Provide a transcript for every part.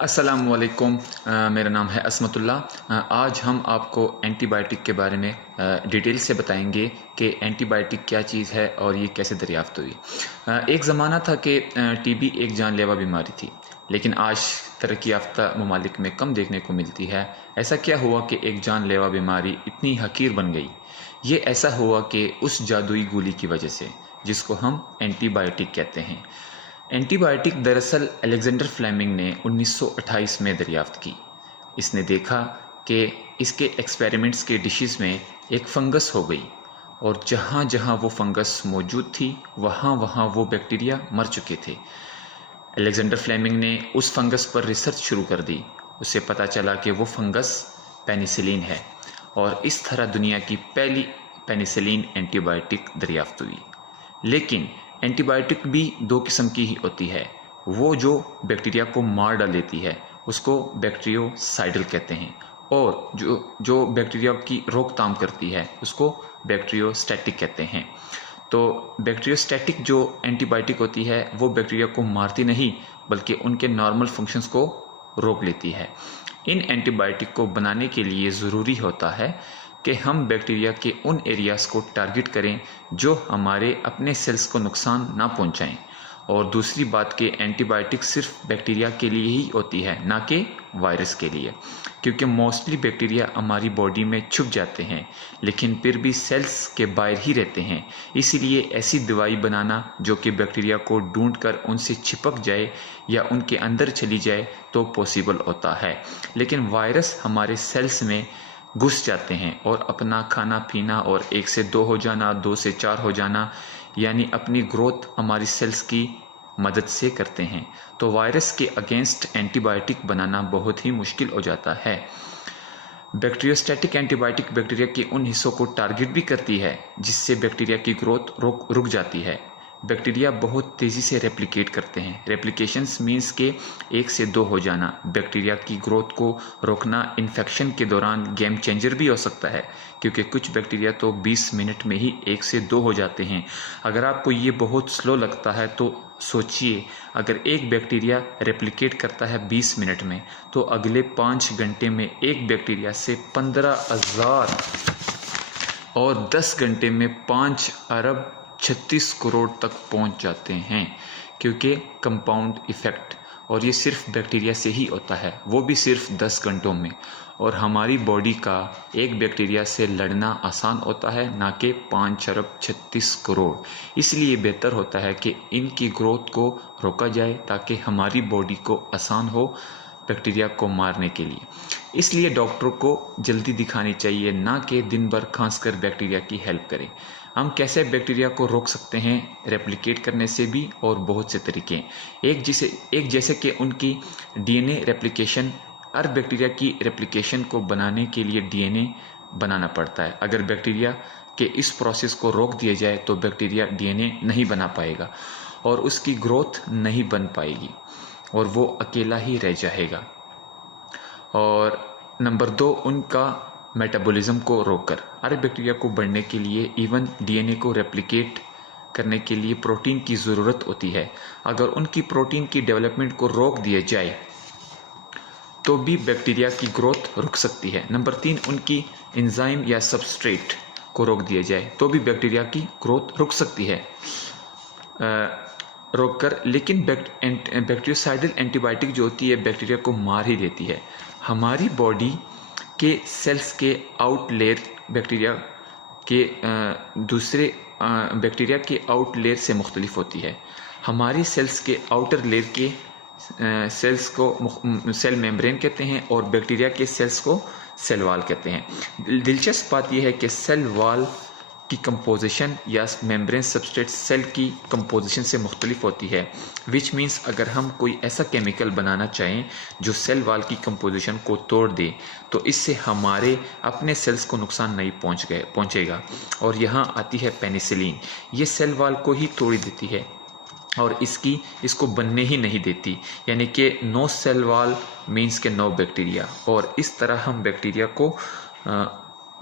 अस्सलामुअलैकुम। मेरा नाम है असमतुल्ला। आज हम आपको एंटीबायोटिक के बारे में डिटेल से बताएंगे कि एंटीबायोटिक क्या चीज़ है और ये कैसे दरियाफ़्त हुई। एक ज़माना था कि टीबी एक जानलेवा बीमारी थी, लेकिन आज तरक्की याफ्ता ममालिक में कम देखने को मिलती है। ऐसा क्या हुआ कि एक जानलेवा बीमारी इतनी हकीर बन गई? ये ऐसा हुआ कि उस जादुई गोली की वजह से, जिसको हम एंटीबायोटिक कहते हैं। एंटीबायोटिक दरअसल अलेक्जेंडर फ्लेमिंग ने 1928 में दरियाफ्त की। इसने देखा कि इसके एक्सपेरिमेंट्स के डिशेस में एक फंगस हो गई, और जहाँ जहाँ वो फंगस मौजूद थी वहाँ वहाँ वो बैक्टीरिया मर चुके थे। अलेक्जेंडर फ्लेमिंग ने उस फंगस पर रिसर्च शुरू कर दी। उसे पता चला कि वो फंगस पेनिसिलिन है, और इस तरह दुनिया की पहली पेनिसिलिन एंटीबायोटिक दरियाफ्त हुई। लेकिन एंटीबायोटिक भी दो किस्म की ही होती है। वो जो बैक्टीरिया को मार डाल देती है उसको बैक्टीरियोसाइडल कहते हैं, और जो बैक्टीरिया की रोकथाम करती है उसको बैक्टीरियोस्टैटिक कहते हैं। तो बैक्टीरियोस्टैटिक जो एंटीबायोटिक होती है वो बैक्टीरिया को मारती नहीं, बल्कि उनके नॉर्मल फंक्शंस को रोक लेती है। इन एंटीबायोटिक को बनाने के लिए ज़रूरी होता है कि हम बैक्टीरिया के उन एरियाज़ को टारगेट करें जो हमारे अपने सेल्स को नुकसान ना पहुंचाएं। और दूसरी बात कि एंटीबायोटिक सिर्फ बैक्टीरिया के लिए ही होती है, ना कि वायरस के लिए, क्योंकि मोस्टली बैक्टीरिया हमारी बॉडी में छुप जाते हैं लेकिन फिर भी सेल्स के बाहर ही रहते हैं। इसीलिए ऐसी दवाई बनाना जो कि बैक्टीरिया को ढूंढकर उनसे चिपक जाए या उनके अंदर चली जाए तो पॉसिबल होता है। लेकिन वायरस हमारे सेल्स में घुस जाते हैं और अपना खाना पीना और 1 से 2 हो जाना, 2 से 4 हो जाना, यानी अपनी ग्रोथ हमारी सेल्स की मदद से करते हैं। तो वायरस के अगेंस्ट एंटीबायोटिक बनाना बहुत ही मुश्किल हो जाता है। बैक्टीरियोस्टैटिक एंटीबायोटिक बैक्टीरिया के उन हिस्सों को टारगेट भी करती है जिससे बैक्टीरिया की ग्रोथ रुक जाती है। बैक्टीरिया बहुत तेज़ी से रेप्लिकेट करते हैं। रेप्लिकेशंस मीन्स के 1 से 2 हो जाना। बैक्टीरिया की ग्रोथ को रोकना इन्फेक्शन के दौरान गेम चेंजर भी हो सकता है, क्योंकि कुछ बैक्टीरिया तो 20 मिनट में ही 1 से 2 हो जाते हैं। अगर आपको ये बहुत स्लो लगता है तो सोचिए, अगर एक बैक्टीरिया रेप्लिकेट करता है 20 मिनट में, तो अगले 5 घंटे में एक बैक्टीरिया से 15,000 और 10 घंटे में 5 अरब 36 करोड़ तक पहुंच जाते हैं, क्योंकि कंपाउंड इफेक्ट। और ये सिर्फ बैक्टीरिया से ही होता है, वो भी सिर्फ 10 घंटों में। और हमारी बॉडी का एक बैक्टीरिया से लड़ना आसान होता है, ना कि 5 अरब 36 करोड़। इसलिए बेहतर होता है कि इनकी ग्रोथ को रोका जाए ताकि हमारी बॉडी को आसान हो बैक्टीरिया को मारने के लिए। इसलिए डॉक्टर को जल्दी दिखानी चाहिए, ना कि दिन भर खांस कर बैक्टीरिया की हेल्प करें। हम कैसे बैक्टीरिया को रोक सकते हैं? रेप्लिकेट करने से भी, और बहुत से तरीके। एक जैसे कि उनकी डीएनए रेप्लिकेशन। हर बैक्टीरिया की रेप्लिकेशन को बनाने के लिए डीएनए बनाना पड़ता है। अगर बैक्टीरिया के इस प्रोसेस को रोक दिया जाए तो बैक्टीरिया डीएनए नहीं बना पाएगा और उसकी ग्रोथ नहीं बन पाएगी और वो अकेला ही रह जाएगा। और नंबर 2, उनका मेटाबॉलिज्म को रोककर। हर बैक्टीरिया को बढ़ने के लिए, इवन डीएनए को रेप्लिकेट करने के लिए प्रोटीन की ज़रूरत होती है। अगर उनकी प्रोटीन की डेवलपमेंट को रोक दिया जाए तो भी बैक्टीरिया की ग्रोथ रुक सकती है। नंबर 3, उनकी एंजाइम या सबस्ट्रेट को रोक दिया जाए तो भी बैक्टीरिया की ग्रोथ रुक सकती है रोककर। लेकिन बैक्टीरियोसाइडल एंटीबायोटिक जो होती है बैक्टीरिया को मार ही देती है। हमारी बॉडी के सेल्स के आउट लेयर बैक्टीरिया के दूसरे बैक्टीरिया के आउट लेयर से मुख्तलिफ होती है। हमारी सेल्स के आउटर लेयर के सेल्स को सेल मेम्ब्रेन कहते हैं और बैक्टीरिया के सेल्स को सेल वॉल कहते हैं। दिलचस्प बात यह है कि सेल वॉल की कंपोजिशन या मेम्ब्रेन सबस्ट्रेट सेल की कंपोजिशन से मुख्तलिफ होती है, विच मीन्स अगर हम कोई ऐसा केमिकल बनाना चाहें जो सेल वॉल की कंपोजिशन को तोड़ दे तो इससे हमारे अपने सेल्स को नुकसान नहीं पहुंचेगा। और यहाँ आती है पेनिसिलिन। ये सेल वॉल को ही तोड़ देती है और इसको बनने ही नहीं देती, यानी कि नो सेल वॉल मीन्स के नो बैक्टीरिया। और इस तरह हम बैक्टीरिया को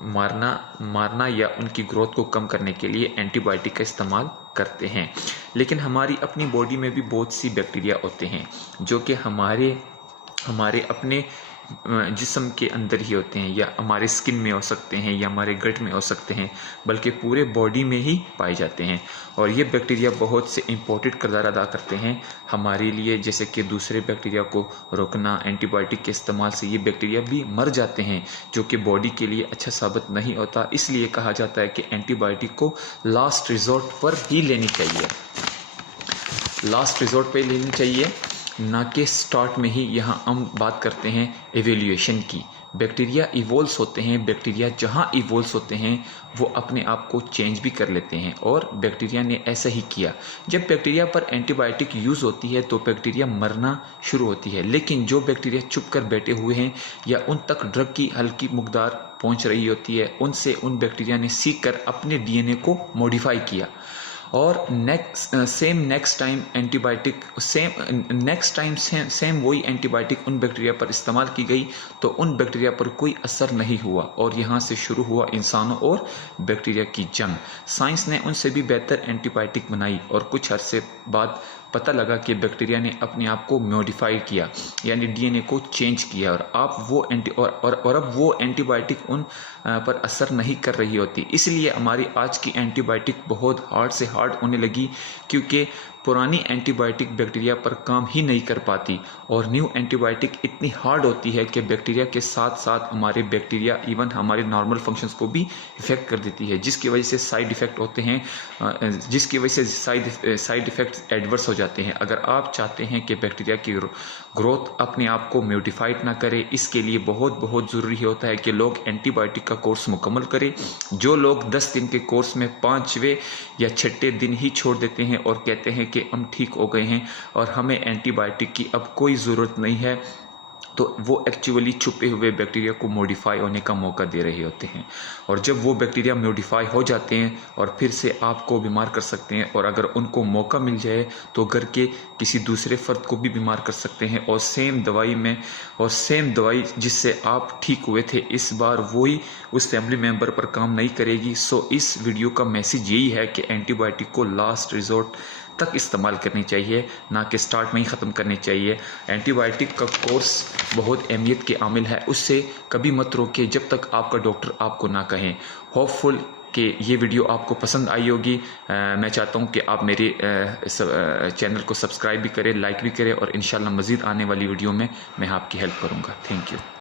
मारना या उनकी ग्रोथ को कम करने के लिए एंटीबायोटिक का इस्तेमाल करते हैं। लेकिन हमारी अपनी बॉडी में भी बहुत सी बैक्टीरिया होते हैं जो कि हमारे हमारे अपने जिस्म के अंदर ही होते हैं, या हमारे स्किन में हो सकते हैं, या हमारे गट में हो सकते हैं, बल्कि पूरे बॉडी में ही पाए जाते हैं। और ये बैक्टीरिया बहुत से इम्पोर्टेंट किरदार अदा करते हैं हमारे लिए, जैसे कि दूसरे बैक्टीरिया को रोकना। एंटीबायोटिक के इस्तेमाल से ये बैक्टीरिया भी मर जाते हैं, जो कि बॉडी के लिए अच्छा साबित नहीं होता। इसलिए कहा जाता है कि एंटीबायोटिक को लास्ट रिजॉर्ट पर ही लेनी चाहिए, लास्ट रिजॉर्ट पे लेनी चाहिए, ना कि स्टार्ट में ही। यहाँ हम बात करते हैं एवेल्यूएशन की। बैक्टीरिया इवोल्व्स होते हैं, बैक्टीरिया जहाँ इवोल्व्स होते हैं वो अपने आप को चेंज भी कर लेते हैं, और बैक्टीरिया ने ऐसा ही किया। जब बैक्टीरिया पर एंटीबायोटिक यूज़ होती है तो बैक्टीरिया मरना शुरू होती है, लेकिन जो बैक्टीरिया चुप कर बैठे हुए हैं या उन तक ड्रग की हल्की मकदार पहुँच रही होती है, उन बैक्टीरिया ने सीख कर अपने डीएनए को मॉडिफाई किया। और नेक्स्ट टाइम एंटीबायोटिक सेम वही एंटीबायोटिक उन बैक्टीरिया पर इस्तेमाल की गई तो उन बैक्टीरिया पर कोई असर नहीं हुआ, और यहाँ से शुरू हुआ इंसानों और बैक्टीरिया की जंग। साइंस ने उनसे भी बेहतर एंटीबायोटिक बनाई, और कुछ अरसे बाद पता लगा कि बैक्टीरिया ने अपने आप को मॉडिफाई किया, यानी डीएनए को चेंज किया, और आप वो अब वो एंटीबायोटिक उन पर असर नहीं कर रही होती। इसलिए हमारी आज की एंटीबायोटिक बहुत हार्ड से हार्ड होने लगी, क्योंकि पुरानी एंटीबायोटिक बैक्टीरिया पर काम ही नहीं कर पाती, और न्यू एंटीबायोटिक इतनी हार्ड होती है कि बैक्टीरिया के साथ साथ हमारे बैक्टीरिया इवन हमारे नॉर्मल फंक्शंस को भी इफ़ेक्ट कर देती है, जिसकी वजह से साइड इफ़ेक्ट होते हैं, जिसकी वजह से साइड इफ़ेक्ट्स एडवर्स हो जाते हैं। अगर आप चाहते हैं कि बैक्टीरिया की ग्रोथ अपने आप को म्यूटिफाइड ना करे, इसके लिए बहुत ज़रूरी होता है कि लोग एंटीबायोटिक का कोर्स मुकम्मल करें। जो लोग 10 दिन के कोर्स में 5वें या 6ठे दिन ही छोड़ देते हैं और कहते हैं कि हम ठीक हो गए हैं और हमें एंटीबायोटिक की अब कोई ज़रूरत नहीं है, तो वो एक्चुअली छुपे हुए बैक्टीरिया को मॉडिफाई होने का मौका दे रहे होते हैं। और जब वो बैक्टीरिया मॉडिफाई हो जाते हैं और फिर से आपको बीमार कर सकते हैं, और अगर उनको मौका मिल जाए तो घर के किसी दूसरे फ़र्द को भी बीमार कर सकते हैं, और सेम दवाई जिससे आप ठीक हुए थे इस बार वही उस फैमिली मेम्बर पर काम नहीं करेगी। सो इस वीडियो का मैसेज यही है कि एंटीबायोटिक को लास्ट रिजॉर्ट तक इस्तेमाल करनी चाहिए, ना कि स्टार्ट में ही ख़त्म करनी चाहिए। एंटीबायोटिक का कोर्स बहुत अहमियत के आमिल है, उससे कभी मत रोके जब तक आपका डॉक्टर आपको ना कहें। होपफुल कि ये वीडियो आपको पसंद आई होगी। मैं चाहता हूँ कि आप मेरे चैनल को सब्सक्राइब भी करें, लाइक भी करें, और इंशाल्लाह मज़ीद आने वाली वीडियो में मैं आपकी हेल्प करूँगा। Thank you.